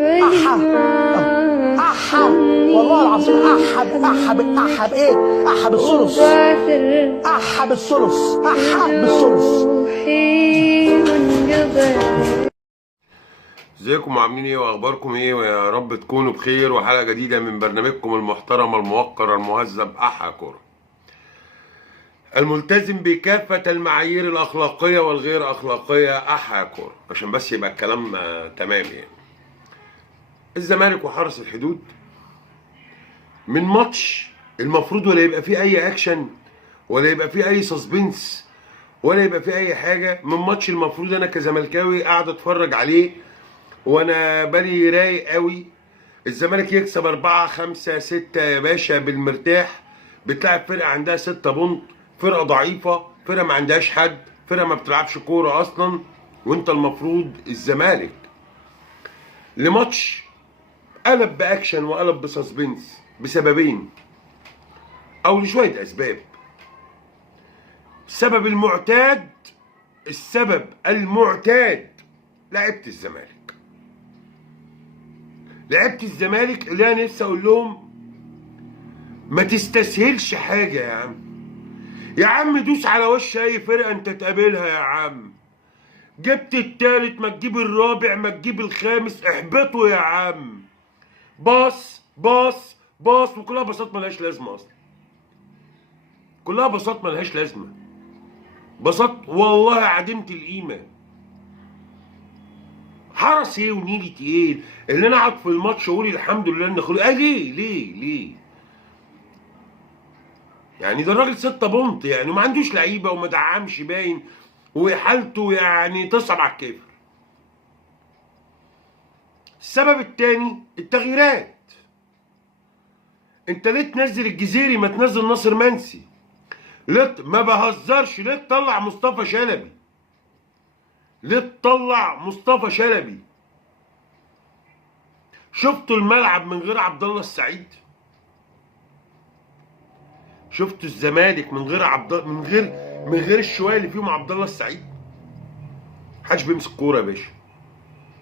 احب احب والله العظيم احب ايه؟ احب الثلث، احب الثلث، احب الثلث. ازيكم عاملين ايه واخباركم ايه، ويا رب تكونوا بخير. وحلقه جديده من برنامجكم المحترم الموقر المهذب احا كوره، الملتزم بكافه المعايير الاخلاقيه والغير اخلاقيه احا كوره، عشان بس يبقى الكلام تمام يعني. الزمالك وحرس الحدود من ماتش المفروض ولا يبقى فيه اي اكشن ولا يبقى فيه اي سسبنس ولا يبقى فيه اي حاجه. من ماتش المفروض انا كزملكاوي قاعد اتفرج عليه وانا بالي رايق قوي. الزمالك يكسب 4 5 6 يا باشا بالمرتاح. بتلعب فرقه عندها 6 بونت، فرقه ضعيفه، فرقه ما عندهاش حد، فرقه ما بتلعبش كوره اصلا. وانت المفروض الزمالك لماتش قلب باكشن وقلب بسسبنس بسببين او لشويه اسباب. السبب المعتاد لعيبه الزمالك اللي انا نفسي اقول لهم ما تستسهلش حاجه يا عم دوس على وش اي فرقه انت تقابلها يا عم. جبت التالت ما تجيب الرابع ما تجيب الخامس، احبطوا يا عم. باص باص باص، وكلها باصات ملهاش لازمه اصلا، كلها باصات ملهاش لازمه، باصات والله عديمه القيمه. حرس ايه ونيلي تقيل اللي انا اقعد في الماتش واقول الحمد لله ان اخويا ليه يعني؟ ده الراجل 6 بونت يعني، وما عندوش لعيبه وما دعمش باين، وحالته يعني تصعب على الكافر. السبب الثاني التغييرات. انت ليه تنزل الجزيري ما تنزل ناصر منسي؟ ليه ما بهزرش؟ ليه تطلع مصطفى شلبي؟ شفتوا الملعب من غير عبد الله السعيد؟ شفتوا الزمالك من غير الشويه اللي فيهم عبد الله السعيد؟ محدش بيمسك كوره يا باشا،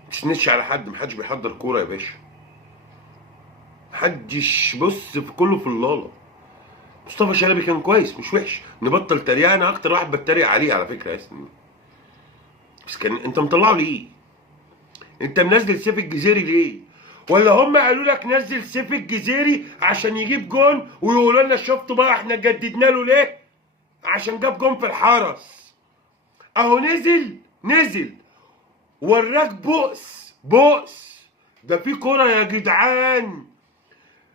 متسندش على حد، محدش بيحضر كوره يا باشا، محدش بص في كله في اللاله. مصطفى شلبي كان كويس مش وحش، نبطل تريقه، انا اكتر واحد بتريق عليه على فكره يا سنين. بس كان انت مطلعه ليه؟ انت منزل سيف الجزيري ليه؟ ولا هم قالوا لك نزل سيف الجزيري عشان يجيب جون ويقولوا لنا شفتوا بقى احنا جددنا له ليه؟ عشان جاب جون في الحرس. اهو نزل وراك بؤس. ده في كرة يا جدعان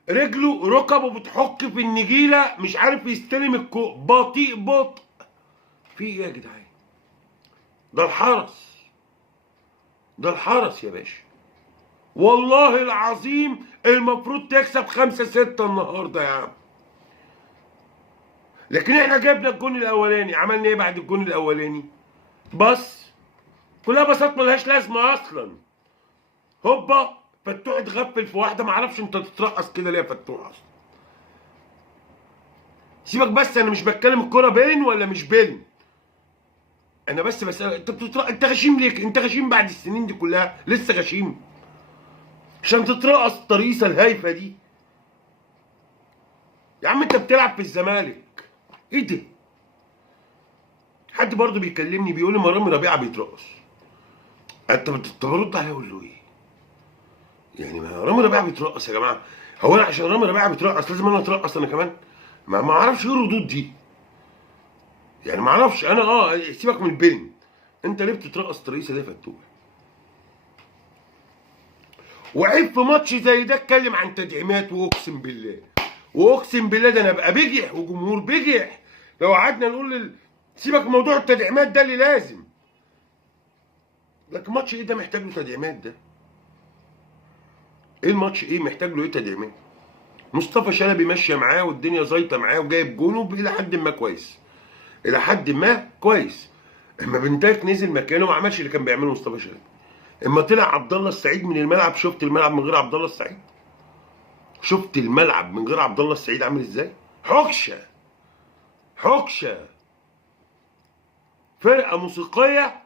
ركبه بتحك في النجيله، مش عارف يستلم بطء. في ايه يا جدعان؟ ده الحرس يا باشا، والله العظيم المفروض تكسب 5 6 النهارده يا عم. لكن احنا جبنا الجون الاولاني، عملنا ايه بعد الجون الاولاني؟ بس كلها باصات ملهاش لازمه اصلا. هوبا فتوح اتغفل في واحده، معرفش انت تترقص كده ليه يا فتوح اصلا. سيبك بس، انا مش بتكلم الكوره بين ولا مش بين، انا بس بسألك انت غشيم ليه؟ انت غشيم بعد السنين دي كلها لسه غشيم عشان تترقص الطريقه الهايفه دي؟ يا عم انت بتلعب في الزمالك، ايه ده؟ حد برضه بيكلمني بيقول لي ما رامي ربيعه بيترقص. انت برد عليه اقول له ايه؟ يعني ما رامي ربيعه بيترقص يا جماعه؟ هو انا عشان رامي ربيعه بيترقص لازم انا اترقص انا كمان؟ ما اعرفش ايه الردود دي يعني، ما اعرفش انا. سيبك من البين، انت ليه بتترقص طريقه ده فتوح؟ وعيب في ماتش زي ده اتكلم عن تدعيمات، واقسم بالله ده انا ابقى بجح وجمهور بجح لو قعدنا نقول سيبك من موضوع التدعيمات ده اللي لازم. لكن ماتش ايه ده محتاج له تدعيمات؟ ده ايه الماتش ايه محتاج له ايه تدعيمات؟ مصطفى شلبي ماشيه معاه والدنيا زيطه معاه وجايب جونه الى حد ما كويس. اما بنتايك نزل مكانه ما عملش اللي كان بيعمله مصطفى شلبي. اما طلع عبد الله السعيد من الملعب، شفت الملعب من غير عبد الله السعيد؟ عامل ازاي؟ حكشه فرقه موسيقيه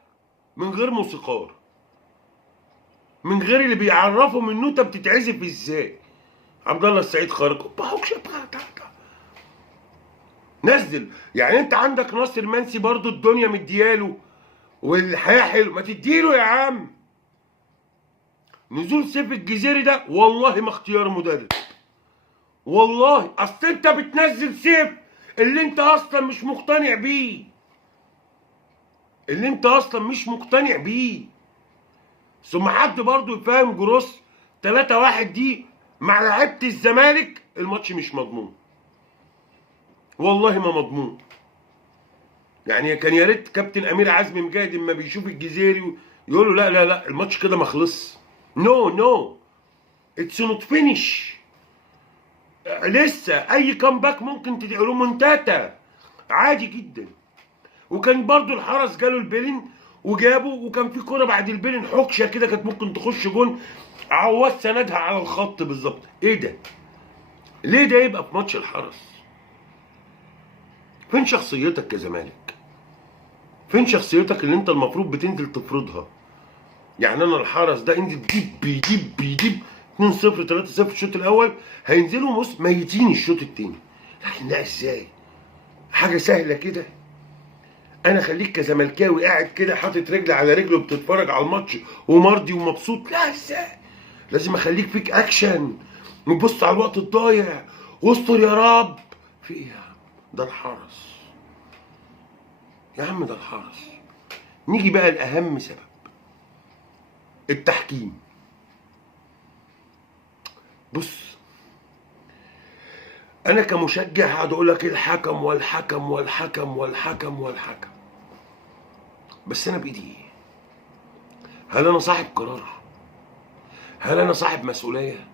من غير موسيقار، من غير اللي بيعرفهم النوته بتتعزف ازاي. عبد الله السعيد خارج نزل. يعني انت عندك ناصر منسي برضو الدنيا مدياله والحياه حلو، ما تديله يا عم. نزول سيف الجزيري ده والله ما اختيار مدرب، والله. اصل انت بتنزل سيف اللي انت اصلا مش مقتنع بيه، اللي انت اصلا مش مقتنع بيه. ثم حد برضو يفهم جروس 3-1 دي مع لعيبه الزمالك، الماتش مش مضمون، والله ما مضمون. يعني كان يا ريت كابتن امير عزمي مجاهد اما بيشوف الجزيري يقول له لا لا لا الماتش كده ما خلصش. نو اتس نوت فينيش، لسه اي كامباك ممكن تدعي منتاتا عادي جدا. وكان برضو الحرس جاله البيلين وجابه، وكان في كوره بعد البيلين حكشه كده كانت ممكن تخش جون، عواد سندها على الخط بالظبط. ايه ده؟ ليه ده يبقى في ماتش الحرس؟ فين شخصيتك يا زمالك؟ فين شخصيتك اللي انت المفروض بتنزل تفرضها؟ يعني انا الحرس ده انزل ديب 2-0 3-0 الشوط الاول، هينزلوا ميتين الشوط الثاني. لكن لا، ازاي؟ حاجه سهله كده. انا خليك كزملكاوي قاعد كده حاطط رجل على رجل وبتتفرج على الماتش ومرضي ومبسوط؟ لا، ازاي؟ لازم اخليك فيك اكشن، نبص على الوقت الضايع واستر يا رب. في ايه يا عم؟ ده الحرس يا عم، ده الحرس. نيجي بقى لاهم سبب، التحكيم. بص، انا كمشجع هقعد اقول لك الحكم والحكم والحكم والحكم والحكم، بس انا بايدي ايه؟ هل انا صاحب قرار؟ هل انا صاحب مسؤوليه؟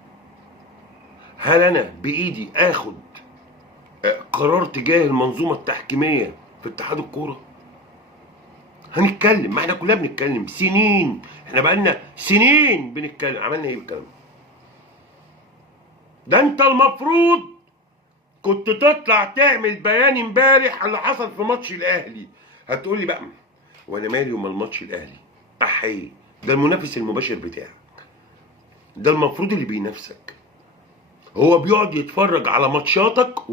هل انا بايدي اخد قرار تجاه المنظومه التحكيميه في اتحاد الكوره؟ هنتكلم، ما احنا كلنا بنتكلم سنين، احنا بقالنا سنين بنتكلم. عملنا ايه بالكلام ده؟ انت المفروض كنت تطلع تعمل بيان امبارح على اللي حصل في ماتش الاهلي. هتقول لي بقى وانا مالي ومال ماتش الاهلي؟ احيي، ده المنافس المباشر بتاعك، ده المفروض اللي بينافسك. هو بيقعد يتفرج على ماتشاتك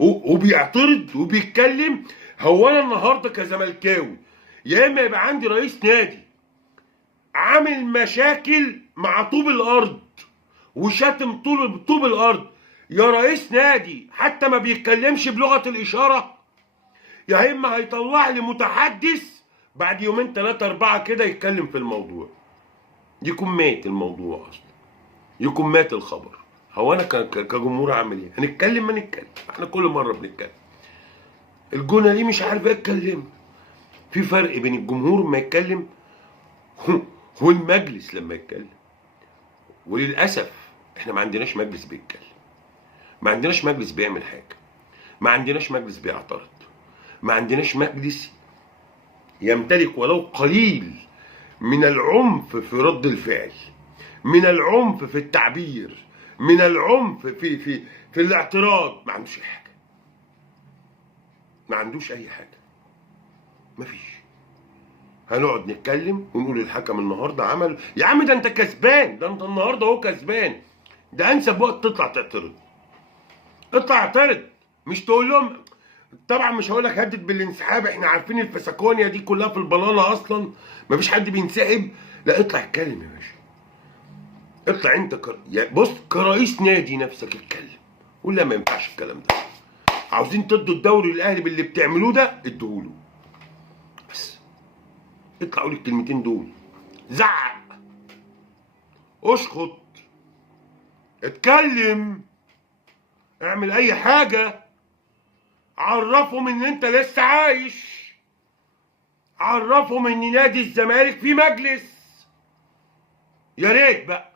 وبيعترض وبيتكلم. هو انا النهارده كزملكاوي يا اما يبقى عندي رئيس نادي عامل مشاكل مع طوب الارض وشاتم طوب الارض، يا رئيس نادي حتى ما بيتكلمش بلغه الاشاره، يا اما هيطلع لي متحدث بعد يومين 3-4 كده يتكلم في الموضوع، يكون مات الموضوع اصلا، يكون مات الخبر. هو انا كجمهور اعمل ايه؟ هنتكلم؟ ما نتكلم، احنا كل مره بنتكلم. الجونه دي مش عارف اتكلم. في فرق بين الجمهور ما يتكلم والمجلس لما يتكلم. وللاسف احنا ما عندناش مجلس بيتكلم، ما عندناش مجلس بيعمل حاجه، ما عندناش مجلس بيعترض، ما عندناش مجلس يمتلك ولو قليل من العنف في رد الفعل، من العنف في التعبير، من العنف في الاعتراض. ما عندوش اي حاجه، ما عندوش اي حاجه، مفيش. هنقعد نتكلم ونقول الحكم النهارده عمل. يا عم ده انت كسبان، ده انت النهارده اهو كسبان، ده انسب وقت تطلع تعترض. اطلع اعترض، مش تقول لهم. طبعا مش هقول لك هدد بالانسحاب، احنا عارفين الفسكونيا دي كلها في البلاله اصلا، مفيش حد بينسحب. لا، اطلع اتكلم يا باشا، اطلع انت بص كرئيس نادي نفسك اتكلم، قول لا ما ينفعش الكلام ده، عاوزين تدوا الدوري للاهلي باللي بتعملوه ده ادوهوله، بس اطلع قول الكلمتين دول، زعق، اشخط، اتكلم، اعمل اي حاجه، عرفهم ان انت لسه عايش، عرفهم ان نادي الزمالك فيه مجلس، يا ريت بقى.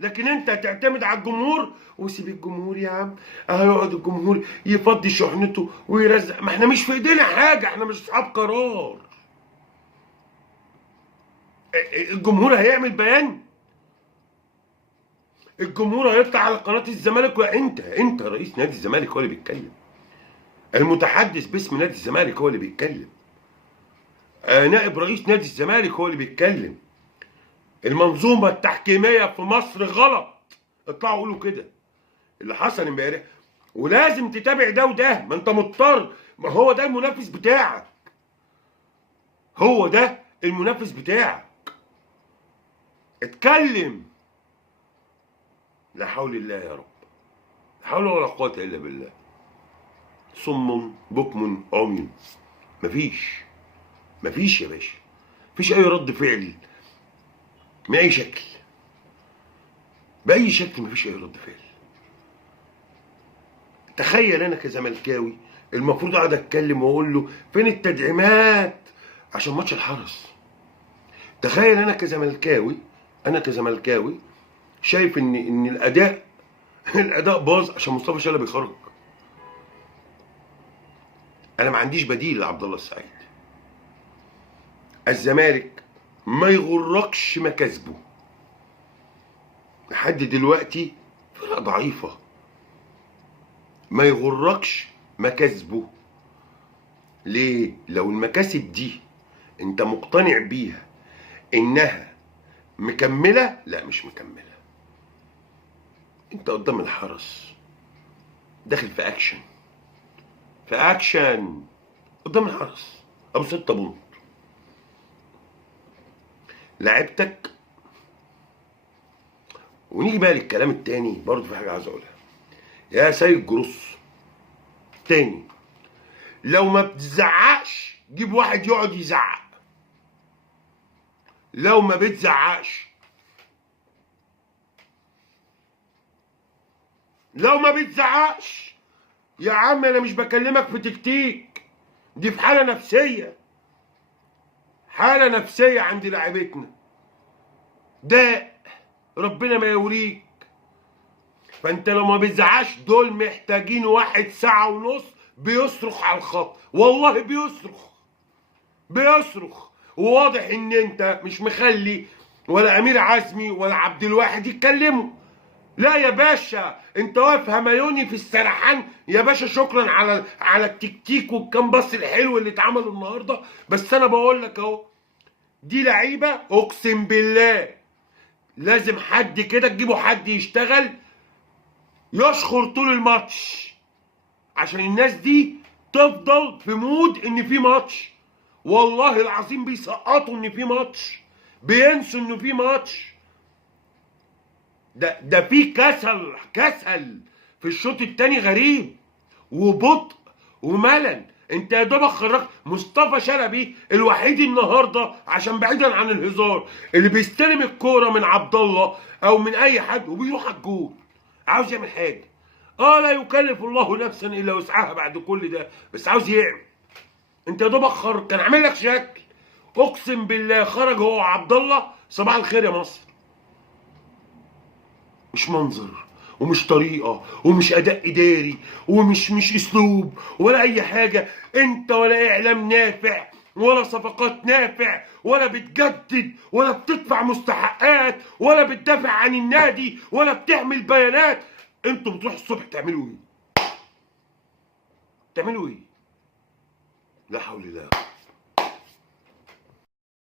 لكن انت تعتمد على الجمهور وسيب الجمهور يا عم، هيقعد الجمهور يفضي شحنته ويرزق. ما احنا مش في ايدينا حاجه، احنا مش اصحاب قرار. الجمهور هيعمل بيان، الجمهور هيطلع على قناه الزمالك، انت رئيس نادي الزمالك هو اللي بيتكلم، المتحدث باسم نادي الزمالك هو اللي بيتكلم، نائب رئيس نادي الزمالك هو اللي بيتكلم. المنظومه التحكيميه في مصر غلط. اطلعوا قولوا كده اللي حصل امبارح، ولازم تتابع ده وده، ما انت مضطر، ما هو ده المنافس بتاعك، هو ده المنافس بتاعك. اتكلم. لا حول الله يا رب، لا حول ولا قوة الا بالله. صم بكم عمي. مفيش يا باشا، مفيش اي رد فعل من اي شكل، باي شكل مفيش اي رد فعل. تخيل انا كزملكاوي المفروض اقعد اتكلم واقول له فين التدعيمات عشان ماتش الحرس. تخيل انا كزملكاوي شايف ان الاداء باظ عشان مصطفى شلبي خرج. انا ما عنديش بديل لعبد الله السعيد. الزمالك ما يغركش مكاسبه لحد دلوقتي، فرقه ضعيفه، ما يغركش مكاسبه. ليه؟ لو المكاسب دي انت مقتنع بيها انها مكمله، لا مش مكمله. انت قدام الحرس داخل في اكشن قدام الحرس ابو 6 بونت. لعبتك. ونيجي بقى للكلام التاني، برضه في حاجه عايز اقولها يا سيد جروس تاني. لو ما بتزعقش جيب واحد يقعد يزعق. لو ما بتزعقش، يا عم انا مش بكلمك في تكتيك، دي في حاله نفسيه عند لاعبتنا، ده ربنا ما يوريك. فانت لو ما بتزعقش، دول محتاجين 1 ساعة ونص بيصرخ على الخط، والله بيصرخ. وواضح ان انت مش مخلي ولا امير عزمي ولا عبد الواحد يتكلموا. لا يا باشا، انت واقف هميوني في السرحان يا باشا. شكرا على التكتيك والكام باص الحلو اللي اتعملوا النهارده، بس انا بقول لك اهو، دي لعيبه اقسم بالله لازم حد كده تجيبه، حد يشتغل يشخر طول الماتش عشان الناس دي تفضل في مود ان في ماتش. والله العظيم بيسقطوا ان في ماتش، بينسوا انه في ماتش. ده في كسل في الشوط التاني غريب، وبطء وملل. انت يا دوبك خرجت مصطفى شلبي الوحيد النهارده، عشان بعيدا عن الهزار، اللي بيستلم الكوره من عبد الله او من اي حد وبيروح على الجول، عاوز يعمل حاجه. لا يكلف الله نفسا الا وسعها بعد كل ده، بس عاوز يعمل. انت يا دوبك خرج، كان عامل لك شكل، اقسم بالله خرج هو وعبد الله صباح الخير يا مصر. مش منظر ومش طريقه ومش اداء اداري ومش اسلوب ولا اي حاجه. انت ولا اعلام نافع ولا صفقات نافع ولا بتجدد ولا بتدفع مستحقات ولا بتدافع عن النادي ولا بتعمل بيانات. انتوا بتروحوا الصبح تعملوا ايه؟ لا حول الله.